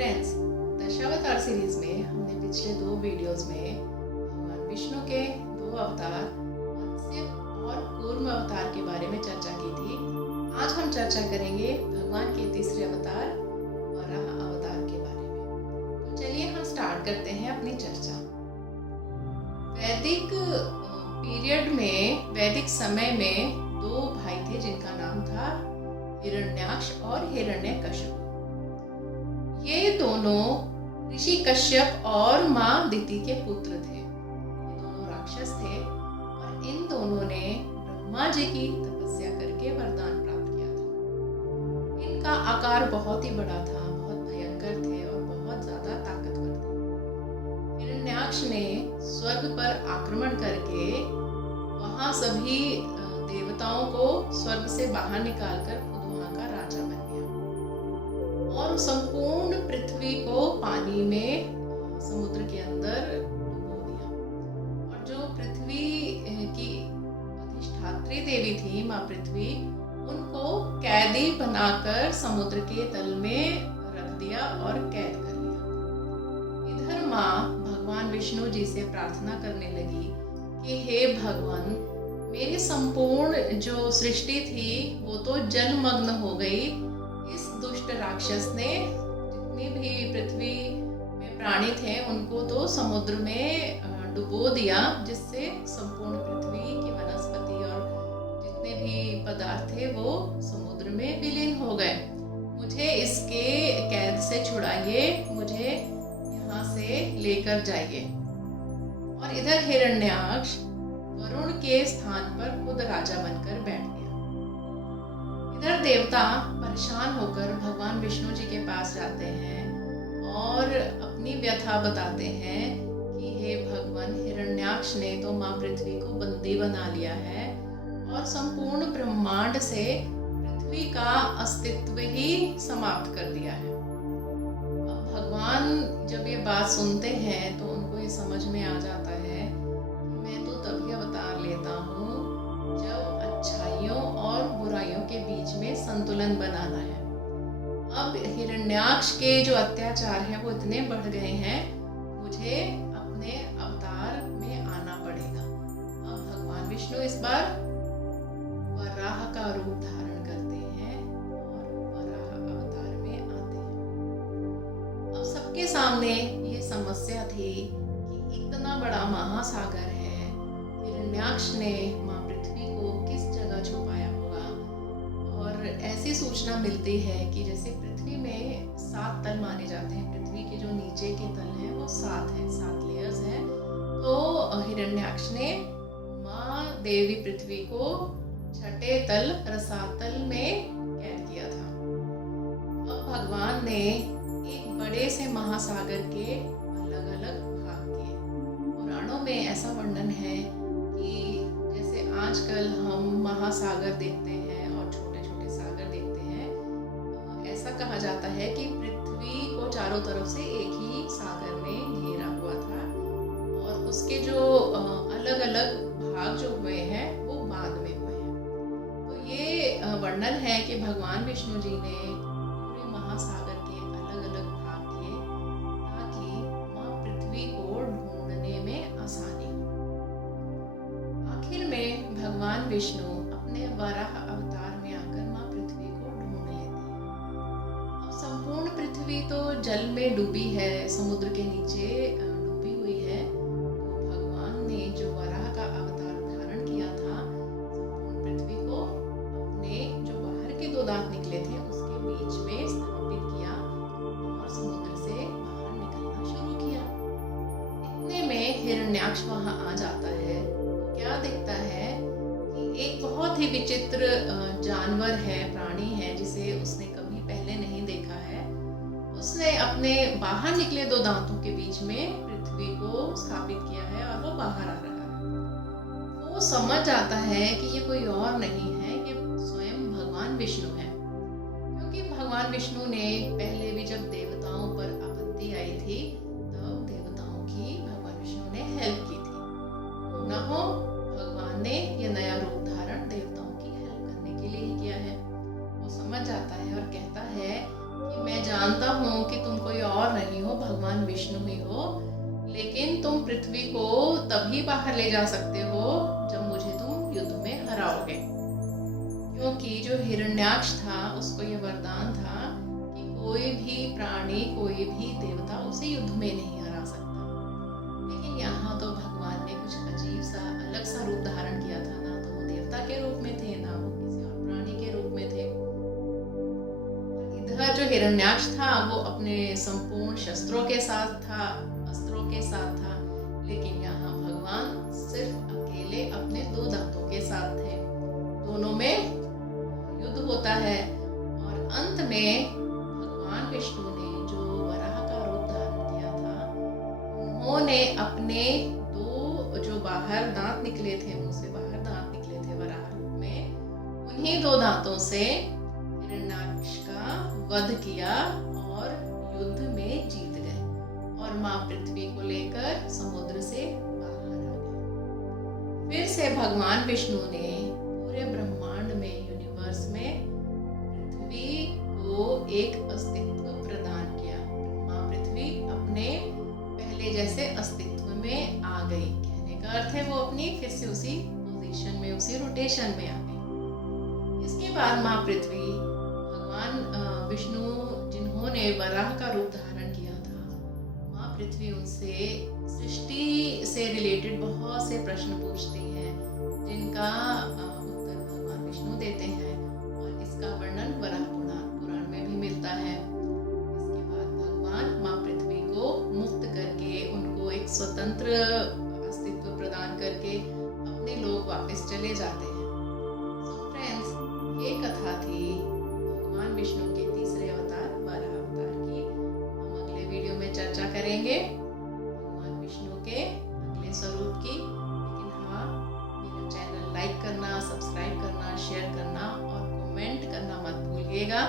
Friends, Dashavatar series में हमने पिछले 2 वीडियोस में भगवान विष्णु के 2 अवतार मत्स्य और कूर्म अवतार के बारे में चर्चा की थी। आज हम चर्चा करेंगे भगवान के तीसरे अवतार वराह अवतार के बारे में। तो चलिए हम स्टार्ट करते हैं अपनी चर्चा। वैदिक पीरियड में, वैदिक समय में 2 भाई थे जिनका नाम था हिरण्याक्ष और हिरण्यकश्यप। ये दोनों ऋषि कश्यप और माँ दिति के पुत्र थे। ये दोनों राक्षस थे और इन दोनों ने ब्रह्मा जी की तपस्या करके वरदान प्राप्त किया था। इनका आकार बहुत ही बड़ा था, बहुत भयंकर थे और बहुत ज्यादा ताकतवर थे। हिरण्याक्ष ने स्वर्ग पर आक्रमण करके वहां सभी देवताओं को स्वर्ग से बाहर निकालकर खुद वहां का राजा बन गया और संपूर्ण पृथ्वी को पानी में, समुद्र के अंदर डुबो दिया। और जो पृथ्वी की अधिष्ठात्री देवी थी, माँ पृथ्वी, उनको कैदी बनाकर समुद्र के तल में रख दिया और कैद कर लिया। इधर माँ भगवान विष्णु जी से प्रार्थना करने लगी कि हे भगवान, मेरी संपूर्ण जो सृष्टि थी वो तो जलमग्न हो गई। इस दुष्ट राक्षस ने जितनी भी पृथ्वी में प्राणी थे उनको तो समुद्र में डुबो दिया, जिससे संपूर्ण पृथ्वी की वनस्पति और जितने भी पदार्थ थे वो समुद्र में विलीन हो गए। मुझे इसके कैद से छुड़ाइए, मुझे यहाँ से लेकर जाइए। और इधर हिरण्याक्ष वरुण के स्थान पर खुद राजा बनकर बैठ गया। इधर देवता परेशान होकर भगवान विष्णु जी के पास जाते हैं और अपनी व्यथा बताते हैं कि हे भगवान, हिरण्याक्ष ने तो माँ पृथ्वी को बंदी बना लिया है और संपूर्ण ब्रह्मांड से पृथ्वी का अस्तित्व ही समाप्त कर दिया है। अब भगवान जब ये बात सुनते हैं तो उनको ये समझ में आ जाता है कि मैं तो तभी अवतार लेता हूँ जब अच्छाइयों और बुराइयों के बीच में संतुलन बनाना है। अब हिरण्याक्ष के जो अत्याचार हैं वो इतने बढ़ गए हैं, मुझे अपने अवतार में आना पड़ेगा। अब भगवान विष्णु इस बार वराह का रूप धारण करते हैं और वराह अवतार में आते हैं। अब सबके सामने ये समस्या थी कि इतना बड़ा महासागर है, हिरण्याक्ष ने माँ पृथ्वी को किस जगह छुपाया होगा। और ऐसी सूचना मिलती है कि जैसे पृथ्वी में 7 तल माने जाते हैं, पृथ्वी के जो नीचे के तल हैं वो 7 हैं, 7 लेयर्स हैं। तो हिरण्याक्ष ने माँ देवी पृथ्वी को 6ठे तल रसातल में कैद किया था। अब भगवान ने एक बड़े से महासागर के अलग अलग भाग किए। पुराणों में ऐसा वर्णन है कि जैसे आजकल हम महासागर देखते हैं और छोटे छोटे सागर देखते हैं, ऐसा कहा जाता है कि पृथ्वी को चारों तरफ से एक ही सागर ने घेरा हुआ था और उसके जो अलग अलग भाग जो हुए हैं वो बाद में हुए हैं। तो ये वर्णन है कि भगवान विष्णु जी ने पूरे महासागर के अलग अलग भाग किए ताकि माँ पृथ्वी को ढूंढने में आसानी हो। आखिर में भगवान विष्णु अपने वराह अवतार में आकर माँ पृथ्वी को ढूंढ लेते हैं। अब संपूर्ण पृथ्वी तो जल में डूबी है, समुद्र के नीचे डूबी हुई है। तो भगवान ने जो वराह का अवतार धारण किया था, संपूर्ण पृथ्वी को अपने जो बाहर के 2 दांत निकले थे उसके बीच में स्थापित किया और समुद्र से बाहर निकलना शुरू किया। इतने में हिरण्याक्ष वहां आ जाता है। क्या दिखता है कि एक बहुत ही विचित्र जानवर है, प्राणी है, जिसे उसने कभी पहले नहीं देखा है। उसने अपने बाहर निकले 2 दांतों के बीच में पृथ्वी को स्थापित किया है और वो बाहर आ रहा है। वो समझ जाता है कि ये कोई और नहीं है, ये स्वयं भगवान विष्णु है। क्योंकि भगवान विष्णु ने पहले भी जब देवताओं पर आपत्ति आई थी तब देवताओं की भगवान विष्णु ने हेल्प की थी। न हो भगवान ने ये नया रूप धारण देवताओं की हेल्प करने के लिए ही किया है। वो समझ जाता है और कहता है कि मैं जानता हूँ कि तुम कोई तभी बाहर ले जा सकते हो जब मुझे तुम युद्ध में हराओगे। क्योंकि जो हिरण्याक्ष था उसको ये वरदान था कि कोई भी प्राणी, कोई भी देवता उसे युद्ध में नहीं हरा सकता। लेकिन यहाँ तो भगवान ने कुछ अजीब सा, अलग सा रूप धारण किया था। ना तो वो देवता के रूप में थे, ना वो किसी और प्राणी के रूप में थे। इधर जो हिरण्याक्ष था वो अपने संपूर्ण शस्त्रों के साथ था, अस्त्रों के साथ था। लेकिन यहाँ भगवान सिर्फ अकेले अपने 2 दांतों के साथ थे। दोनों में युद्ध होता है और अंत में भगवान विष्णु ने जो वराह का रूप धारण किया था, उन्होंने अपने 2 जो बाहर दांत निकले थे, मुंह से बाहर दांत निकले थे वराह रूप में, उन्हीं 2 दांतों से हिरण्याक्ष का वध किया और युद्ध में जीत गए और माँ पृथ्वी को लेकर समुद्र से बाहर आ गए। फिर से भगवान विष्णु ने पूरे ब्रह्मांड में, यूनिवर्स में पृथ्वी को एक अस्तित्व प्रदान किया। माँ पृथ्वी अपने पहले जैसे अस्तित्व में आ गई। कहने का अर्थ है वो अपनी फिर से उसी पोजीशन में, उसी रोटेशन में आ गई। इसके बाद माँ पृथ्वी, भगवान विष्णु जिन्होंने वराह का रूप धारण किया था, माँ पृथ्वी उनसे सृष्टि से रिलेटेड बहुत से प्रश्न पूछती है, जिनका उत्तर भगवान विष्णु देते हैं और इसका वर्णन वराह पुराण में भी मिलता है। इसके बाद भगवान माँ पृथ्वी को मुक्त करके, उनको एक स्वतंत्र अस्तित्व प्रदान करके अपने लोक वापस चले जाते हैं। सो फ्रेंड्स, ये कथा थी भगवान विष्णु के तीसरे अवतार, वराह अवतार की। हम अगले वीडियो में चर्चा करेंगे भगवान विष्णु के अगले स्वरूप की। लेकिन हाँ, मेरा चैनल लाइक करना, सब्सक्राइब करना, शेयर करना और कमेंट करना मत भूलिएगा।